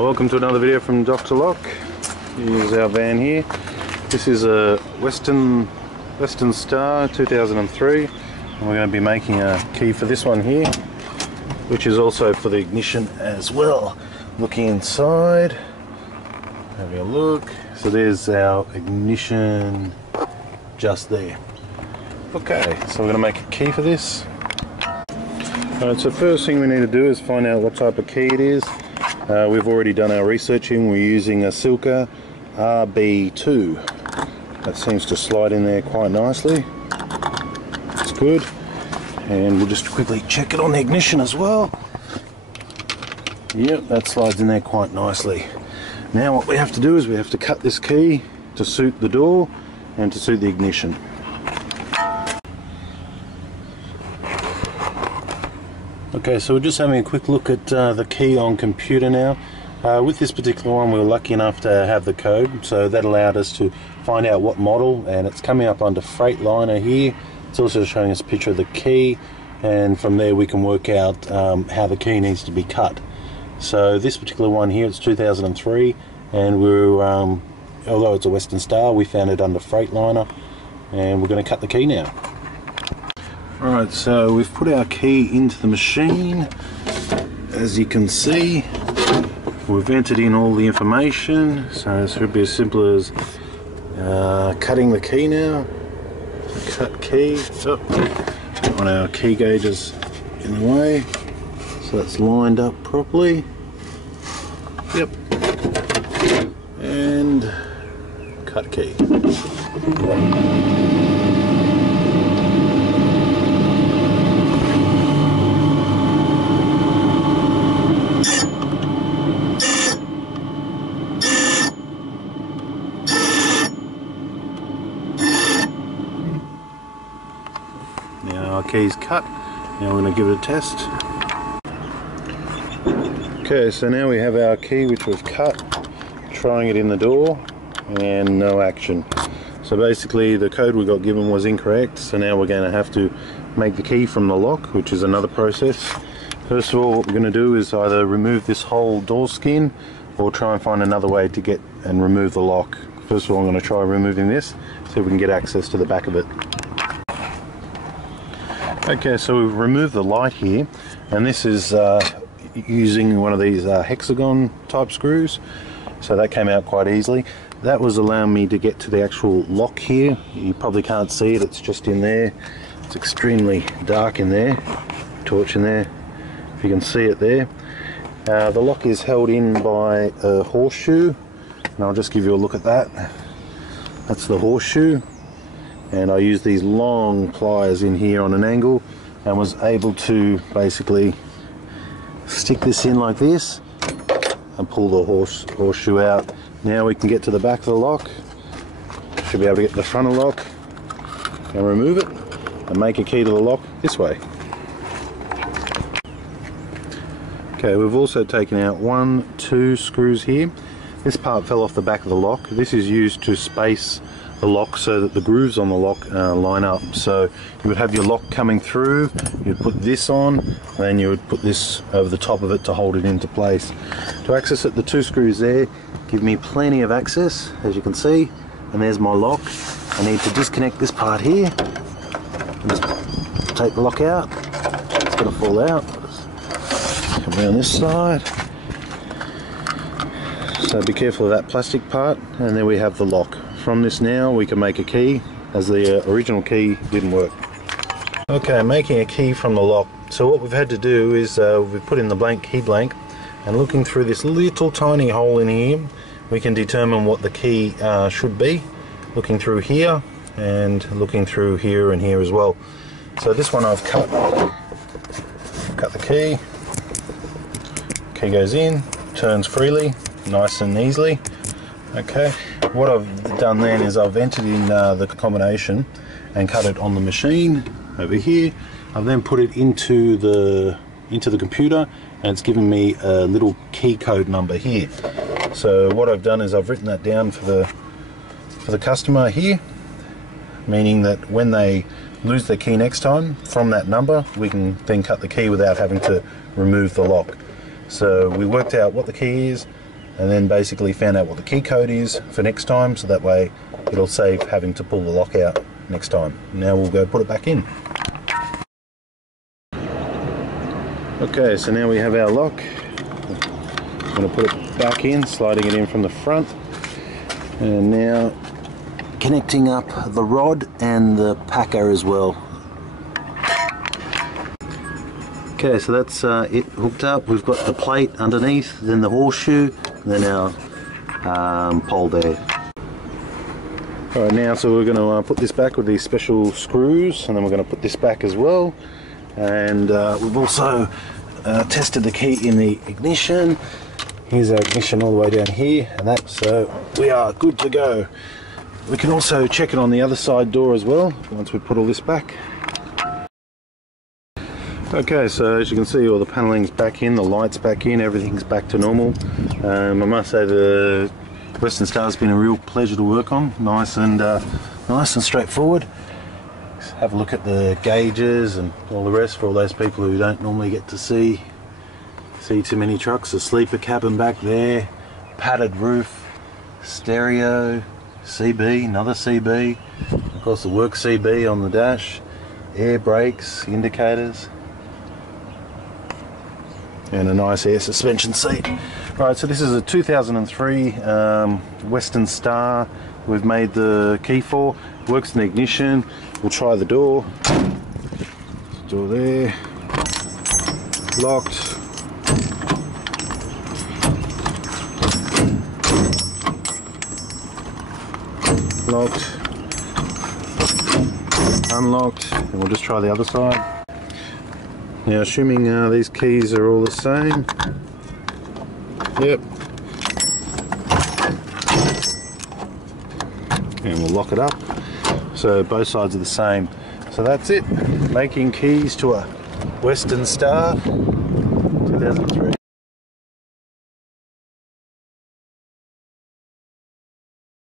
Welcome to another video from Dr. Lock. Here's our van here. This is a Weston Star 2003, and we're going to be making a key for this one here, which is also for the ignition as well. Looking inside, having a look. So there's our ignition just there. Okay, so we're going to make a key for this. Alright, so first thing we need to do is find out what type of key it is. We've already done our researching. We're using a Silka RB2. That seems to slide in there quite nicely. That's good. And we'll just quickly check it on the ignition as well. Yep, that slides in there quite nicely. Now what we have to do is we have to cut this key to suit the door and to suit the ignition. Okay, so we're just having a quick look at the key on computer now. With this particular one we were lucky enough to have the code, so that allowed us to find out what model, and it's coming up under Freightliner here. It's also showing us a picture of the key, and from there we can work out how the key needs to be cut. So this particular one here, it's 2003, and we're although it's a Weston Star, we found it under Freightliner, and we're going to cut the key now. Alright, so we've put our key into the machine. As you can see, we've entered in all the information, so it should be as simple as cutting the key now. Cut key. On our key gauges in the way, so that's lined up properly. Yep. And cut key. Now our key's cut. Now we're going to give it a test. Okay, so now we have our key which we've cut, trying it in the door, and no action. So basically the code we got given was incorrect, so now we're going to have to make the key from the lock, which is another process. First of all, what we're going to do is either remove this whole door skin or try and find another way to get and remove the lock. First of all, I'm going to try removing this, see if we can get access to the back of it. Okay, so we've removed the light here, and this is using one of these hexagon type screws, so that came out quite easily. That was allowing me to get to the actual lock here. You probably can't see it, it's just in there. It's extremely dark in there. Torch in there, if you can see it there. The lock is held in by a horseshoe, and I'll just give you a look at that. That's the horseshoe. And I used these long pliers in here on an angle and was able to basically stick this in like this and pull the horseshoe out. Now we can get to the back of the lock. Should be able to get to the front of the lock and remove it and make a key to the lock this way. Okay, we've also taken out 1, 2 screws here. This part fell off the back of the lock. This is used to space the lock so that the grooves on the lock line up. So you would have your lock coming through, you'd put this on, and then you would put this over the top of it to hold it into place. To access it, the 2 screws there give me plenty of access, as you can see, and there's my lock. I need to disconnect this part here, and just take the lock out. It's going to fall out. Come around this side. So be careful of that plastic part, and there we have the lock. From this now we can make a key, as the original key didn't work. Okay, making a key from the lock. So what we've had to do is we've put in the blank key blank, and looking through this little tiny hole in here we can determine what the key should be. Looking through here and looking through here and here as well. So this one I've cut the key. Key goes in, turns freely, nice and easily. Okay, what I've done then is I've entered in the combination and cut it on the machine over here. I've then put it into the computer, and it's given me a little key code number here. So what I've done is I've written that down for the customer here, meaning that when they lose their key next time, from that number we can then cut the key without having to remove the lock. So we worked out what the key is, and then basically found out what the key code is for next time, so that way it'll save having to pull the lock out next time. Now we'll go put it back in. Okay, so now we have our lock. I'm going to put it back in, sliding it in from the front, and now connecting up the rod and the packer as well. Okay, so that's it hooked up. We've got the plate underneath, then the horseshoe, and then our pole there. Alright, now so we're going to put this back with these special screws, and then we're going to put this back as well. And we've also tested the key in the ignition. Here's our ignition all the way down here, and that, so we are good to go. We can also check it on the other side door as well once we put all this back. Okay, so as you can see, all the panelling's back in, the lights back in, everything's back to normal. I must say the Weston Star's been a real pleasure to work on. Nice and straightforward. Let's have a look at the gauges and all the rest for all those people who don't normally get to see too many trucks. A sleeper cabin back there, padded roof, stereo, CB, another CB, of course the work CB on the dash, air brakes, indicators, and a nice air suspension seat. Right, so this is a 2003 Weston Star we've made the key for. Works in the ignition. We'll try the door. Door there. Locked. Locked. Unlocked. And we'll just try the other side. Now, assuming these keys are all the same. Yep. And we'll lock it up. So both sides are the same. So that's it. Making keys to a Weston Star 2003.